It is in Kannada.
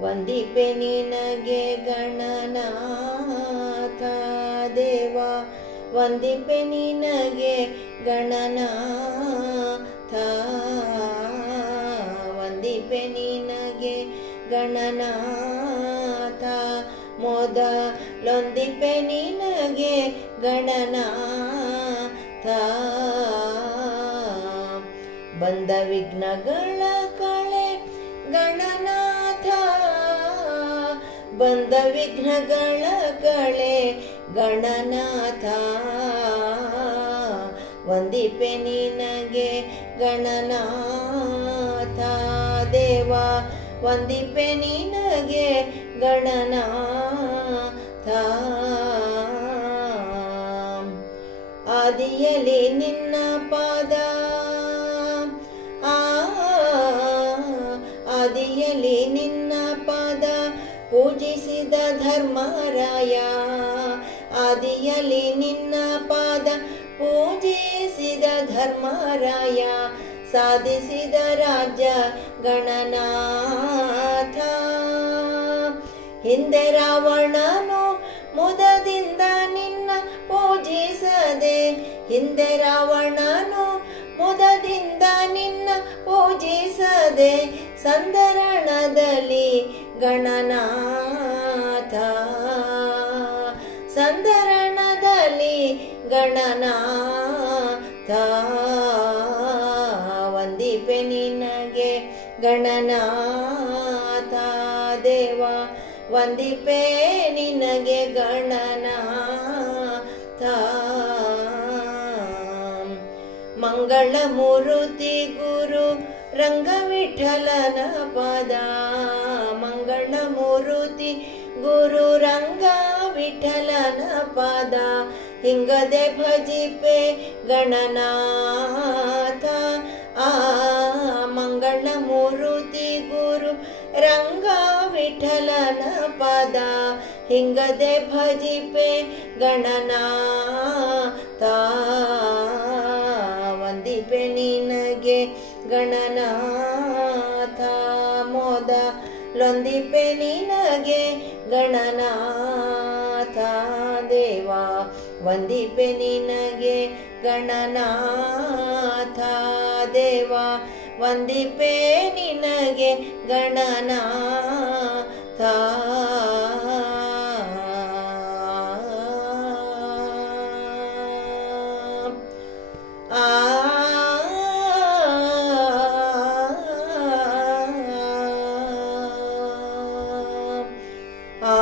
ವಂದಿಪೆ ನಿನಗೆ ಗಣನಾಥ ದೇವ ವಂದಿಪೆ ನಿನಗೆ ಗಣನಾಥ ವಂದಿಪೆ ನಿನಗೆ ಗಣನಾಥ ಮೊದಲೊಂದಿಪೆ ನಿನಗೆ ಗಣನಾಥ ಬಂದ ವಿಘ್ನಗಳ ಕಳೆ ಗಣನಾಥ ಬಂದ ವಿಘ್ನಗಳ ಕಳೆ ಗಣನಾಥ ವಂದಿಪೆ ನಿನಗೆ ಗಣನಾಥ ದೇವ ವಂದಿಪೆ ನಿನಗೆ ಗಣನಾಥ ಆದಿಯಲ್ಲಿ ನಿನ್ನ ಪಾದ ಆದಿಯಲ್ಲಿ ನಿನ್ನ ಪಾದ ಪೂಜಿಸಿದ ಧರ್ಮರಾಯ ಆದಿಯಲ್ಲಿ ನಿನ್ನ ಪಾದ ಪೂಜಿಸಿದ ಧರ್ಮರಾಯ ಸಾಧಿಸಿದ ರಾಜ್ಯ ಗಣನಾಥ ಹಿಂದೆ ರಾವಣನು ಮುದದಿಂದ ನಿನ್ನ ಪೂಜಿಸದೆ ಹಿಂದೆ ರಾವಣನು ಮುದದಿಂದ ನಿನ್ನ ಪೂಜಿಸದೆ ಸಂಧರಣದಲ್ಲಿ ಗಣನಾಥ ಸಂಧರಣದಲ್ಲಿ ಗಣನಾಥ ವಂದಿಪೆ ನಿನಗೆ ಗಣನಾಥ ದೇವ ವಂದಿಪೆ ನಿನಗೆ ಗಣನಾಥ ಮಂಗಳ ಮೂರುತಿ ಗುರು ರಂಗವಿಠಲನ ಪದ ಮಂಗಳ ಮೂರುತಿ ಗುರು ರಂಗ ವಿಠಲನ ಪದ ಹಿಂಗದೆ ಭಜಿಪೆ ಗಣನಾಥ ಮಂಗಳ ಮೂರುತಿ ಗುರು ರಂಗ ವಿಠಲನ ಪದ ಹಿಂಗದೆ ಭಜಿಪೆ ಗಣನಾಥ ವಂದಿಪೆ ನಿನಗೆ ಗಣನಾಥ ಮೊದಲೊಂದಿಪೆ ನಿನಗೆ ಗಣನಾಥ ದೇವ ವಂದಿಪೆ ನಿನಗೆ ಗಣನಾಥ ದೇವ ವಂದಿಪೆ ನಿನಗೆ ಗಣನಾಥ ಆ